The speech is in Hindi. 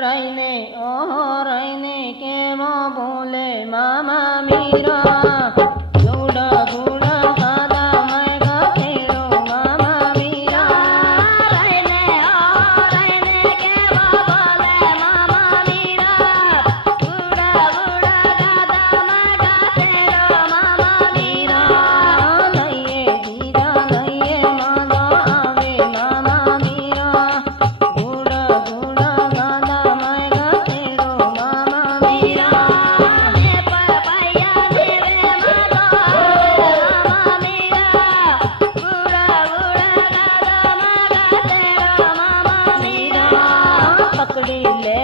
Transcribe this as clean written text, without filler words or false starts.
रईने ओहो रईने केवो बोले मामा मीरा गुड़ गुड़ गादा मैं गथेड़ो मामा मीरा रईने ओहो रईने केवो बोले मामा मीरा गुड़ गुड़ गादा मैं गथेड़ो मामा मीरा लइए जीजा लइए मानो आवे मामा मीरा गुड़ गुड़ गादा मैं गथेड़ो मामा मीरा ने पपैया देवे मानो आवे मामा मीरा गुड़ गुड़ गादा मैं गथेड़ो मामा मीरा पकड़ी ले